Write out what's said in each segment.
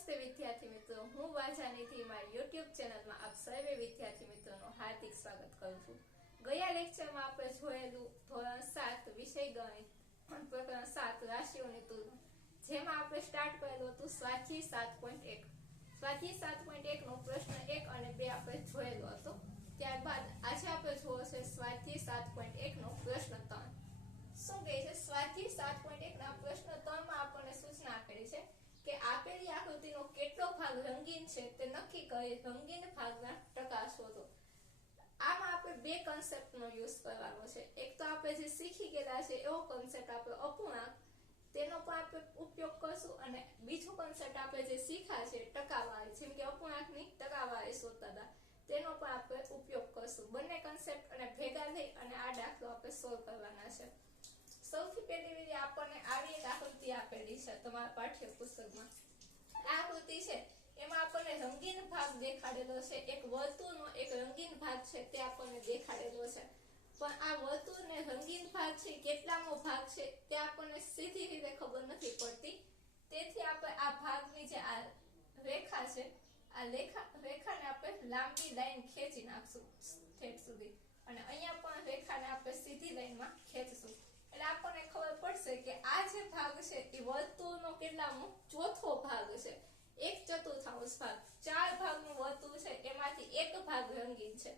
નમસ્તે વિદ્યાર્થી મિત્રો, હું વાજાનીથી મારી YouTube ચેનલમાં આપ સર્વે વિદ્યાર્થી મિત્રોનું હાર્દિક સ્વાગત કરું છું। ગયા લેક્ચરમાં આપણે જોયેલું ધોરણ 7 વિષય ગણિત પ્રકરણ 7 રાશિઓની તુલના, જેમાં આપણે સ્ટાર્ટ કરેલું હતું સ્વાધ્યાય 7.1। સ્વાધ્યાય 7.1 નો પ્રશ્ન 1 અને 2 આપણે જોયેલો હતો। ત્યારબાદ આજે આપણે જોવો છે સ્વાધ્યાય 7.1 નો પ્રશ્ન 3। શું કહે છે? સ્વાધ્યાય 7.1 ના પ્રશ્ન 3 માં આપણને સૂચના આપેલી છે કે આપેલી આકૃતિનો કેટલો ભાગ રંગીન છે તે નક્કી કરી રંગીન ભાગના ટકા શોધો। આમાં આપણે બે કન્સેપ્ટનો યુઝ કરવાનો છે। એક તો આપણે જે શીખી ગયેલા છે એવો કન્સેપ્ટ આપણે અપૂર્ણાંક, તેનો પણ આપણે ઉપયોગ કરશું, અને બીજો કન્સેપ્ટ આપણે જે શીખ્યા છે ટકાવારી, જેમ કે અપૂર્ણાંકની ટકાવારી શોધતા હતા, તેનો પણ આપણે ઉપયોગ કરશું। બંને કન્સેપ્ટ અને ભેગા થઈ અને આ દાખલો આપણે સોલ્વ કરવાના છે। સૌથી પહેલી રીતે આપણને આવી એક આકૃતિ આપેલી છે તમારા પાઠ્યપુસ્તકમાં। આ આકૃતિ છે એમાં આપણને રંગીન ભાગ દેખાડેલો છે, એક વર્તુળનો એક રંગીન ભાગ છે તે આપણને દેખાડેલો છે, પણ આ વર્તુળને રંગીન ભાગ છે કેટલામો ભાગ છે તે આપણને સીધી રીતે ખબર નથી પડતી। તેથી આપણે આ ભાગની જે આ રેખા છે, આ રેખાને આપણે લાંબી લાઈન ખેંચી નાખશું ઠેઠ સુધી, અને અહીંયા પણ રેખાને આપણે સીધી લાઈનમાં ખેંચશું, એટલે આપણને ખબર પડશે કે આ જે ભાગ છે એ વર્તુળનો કેટલામો ચોથો ભાગ છે, 1/4 ભાગ। 4 ભાગનું વર્તુળ છે એમાંથી એક ભાગ રંગીન છે।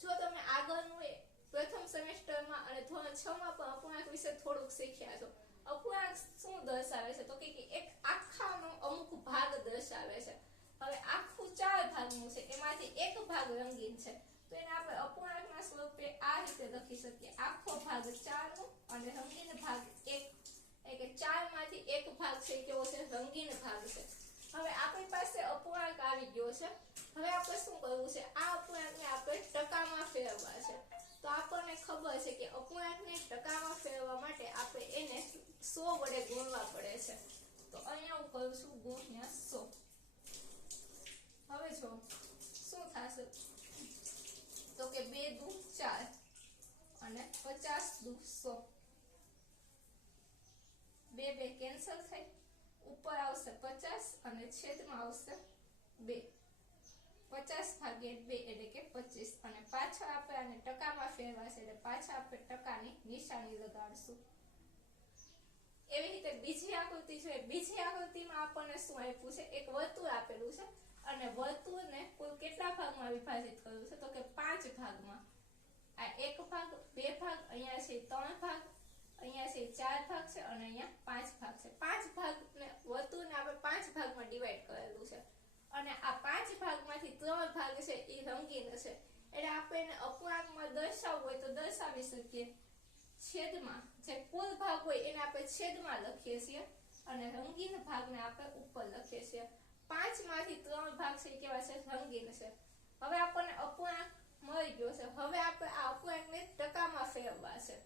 જો તમે આગળનું પ્રથમ સેમેસ્ટરમાં અને ધોરણ 6 માં પણ અપૂર્ણાંક વિશે થોડુંક શીખ્યા છો। અપૂર્ણાંક શું દર્શાવે છે? તો કે એક આખાનો અમુક ભાગ દર્શાવે છે। હવે આખું 4 ભાગનું છે, એમાંથી એક ભાગ રંગીન છે, તો એને આપણે અપૂર્ણાંકના સ્વરૂપે આ રીતે લખી શકીએ, આખો ભાગ 4 નો અને રંગીન ભાગ 1, એટલે કે 4 માંથી એક ભાગ છે કેવો છે? રંગીન ભાગ છે। હવે આપણી પાસે અપૂર્ણાંક આવી ગયો છે। હવે આપણે શું કરવું છે? આ અપૂર્ણાંકને આપણે ટકામાં ફેરવવા છે। તો આપણને ખબર છે કે અપૂર્ણાંકને ટકામાં ફેરવવા માટે આપણે એને 100 વડે ગુણવા પડે છે। તો અહીંયા હું કરું છું ગુણ્યા 100। હવે જો શું થશે? તો કે 2 દુ 4 અને 50 દુ 100, 2 2 કેન્સલ થઈ, ઉપર આવશે 50 અને છેદમાં આવશે 2, 50 ભાગ્યા 2 એટલે કે 25, અને પાછળ આપણે આને ટકામાં ફેરવાશે એટલે પાછા આપણે ટકાની નિશાની લગાડશું। એવી રીતે બીજી આકૃતિ છે। બીજી આકૃતિમાં આપણને શું આપ્યું છે? એક વર્તુળ આપેલું છે, અને વર્તુળને કુલ કેટલા ભાગમાં વિભાજિત કર્યું છે? તો કે 5 ભાગમાં। આ એક ભાગ, બે ભાગ, અહીંયા છે 3 ભાગ, અહીંયા છે 4 ભાગ છે, અને અહીંયા 5 ભાગ છે। 5 ભાગને વર્તુળને આપણે 5 ભાગમાં ડિવાઈડ કરેલું છે, અને આ 5 ભાગમાંથી 3 ભાગ છે એ રંગીન છે, એટલે આપણે એને અપૂર્ણાંકમાં દર્શાવવું હોય તો દર્શાવી શકીએ। છેદમાં જે કુલ ભાગ હોય એને આપણે છેદમાં લખીએ છીએ, અને રંગીન ભાગને આપણે ઉપર લખીએ છીએ। 5 માંથી 3 ભાગ છે કેવા છે? રંગીન છે। હવે આપણને અપૂર્ણાંક મળી ગયો છે। હવે આપણે આ અપૂર્ણાંકને ટકામાં ફેરવવા છે,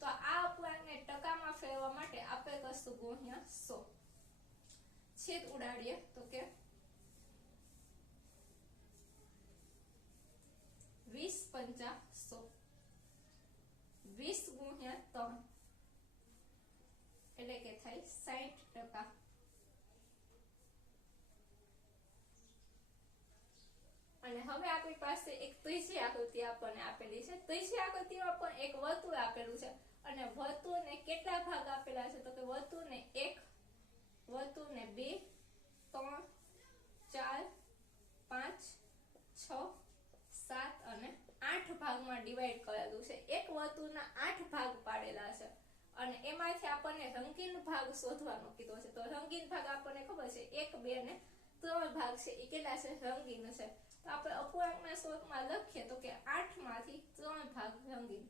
તો આ અપૂર્ણાંકને ટકામાં ફેરવવા માટે આપણે કરશું ગુણ્યા 100। છેદ ઉડાડીએ તો કે 20 × 5 100, 20 ગુણ્યા 3 એટલે કે થાય 60%। અને હવે આપણી પાસે એક ત્રીજી આકૃતિ આપણને આપેલી છે। ત્રીજી આકૃતિમાં પણ એક વર્તુળ આપેલું છે, અને વર્તુળને કેટલા ભાગ આપેલા છે? તો કે વર્તુળને 1, વર્તુળને 2, 3, 4, 5, 6, 7 અને 8 ભાગમાં ડિવાઈડ કરેલું છે। એક વર્તુળના 8 ભાગ પાડેલા છે, અને એમાંથી આપણને રંગીન ભાગ શોધવાનો કીધો છે। તો રંગીન ભાગ આપણને ખબર છે 1, 2 અને 3 ભાગ છે એ કેટલા છે? રંગીન છે। તો આપણે અપૂર્ણાંકના સ્વરૂપમાં લખીએ તો કે 8 માંથી 3 ભાગ રંગીન,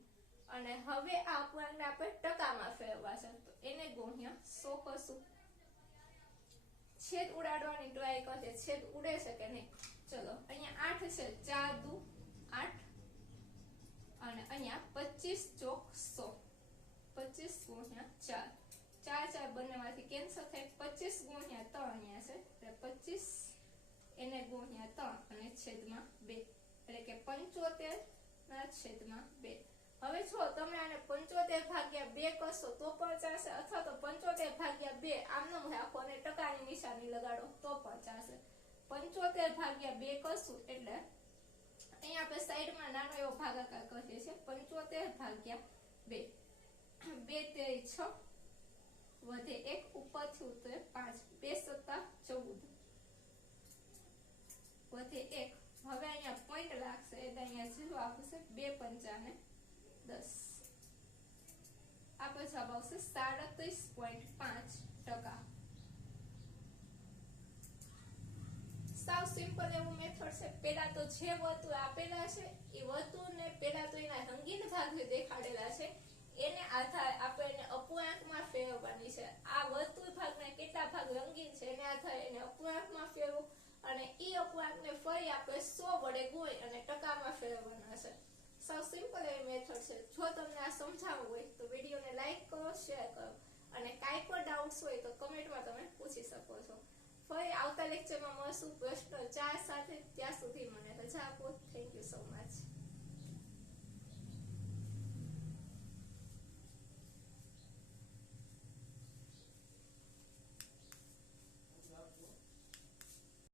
અને હવે આ અપૂર્ણાંકને આપણે ટકામાં ફેરવવા છે, તો એને ગુણ્યા 100 કરશું। છેદ ઉડાડવાની ટ્રાય કરશે, છેદ ઉડે છે કે નહીં? ચલો, અહીંયા 8 છે, 4 દુ 8, અને અહીંયા 25 ચોક 100, 25 ગુણ્યા 4, 4 4 બંનેમાંથી કેન્સલ થાય, 25 ગુણ્યા 3 અહીંયા છે, એટલે 25 એને ગુણ્યા 3 અને છેદમાં 2, એટલે કે 75/2। હવે જો તમે આને 75/2 કરશો તો પણ ચાલશે, અથવા તો 75/2 આમનો રાખો અને ટકાની નિશાની લગાડો તો પણ ચાલશે. 75 ભાગ્યા 2 કરશું એટલે અહીંયા આપણે સાઈડમાં નાનો એવો ભાગાકાર કરીએ છીએ. 75 ભાગ્યા 2, 2 તેરી 6 વધે 1 ઉપરથી ઉતરે 5, 2 સત્તા 14 વધે 1. હવે અહીંયા પોઈન્ટ લાગશે એટલે અહીંયા 0 આપશે. 2 પંચાને 10. આપણો જવાબ આવશે 37.5%. સાવ સિમ્પલ એવું મેથડ છે. પેલા તો જે વર્તુળ આપેલા છે એ વર્તુળને પેલા તો એના રંગીન ભાગ દેખાડેલા છે એને આધારે આપણે એને અપૂર્ણાંકમાં ફેરવવાની છે. આ વર્તુળ ભાગના કેટલા ભાગ રંગીન છે એને આધારે એને અપૂર્ણાંકમાં ફેરવો અને ઈ અપૂર્ણાંકને ફરી આપણે 100 વડે ગુણી અને ટકામાં ફેરવવાના છે. સાવ સિમ્પલ એવી મેથડ છે. જો તમને આ સમજાવવું હોય તો વિડીયોને લાઈક કરો, શેર કરો અને કાંઈ પણ ડાઉટ્સ હોય તો કમેન્ટમાં તમે પૂછી શકો છો. ફરી આવતા લેક્ચરમાં મળશું પ્રશ્ન 4 સાથે. ત્યાં સુધી મને રજા આપો. Thank you so much.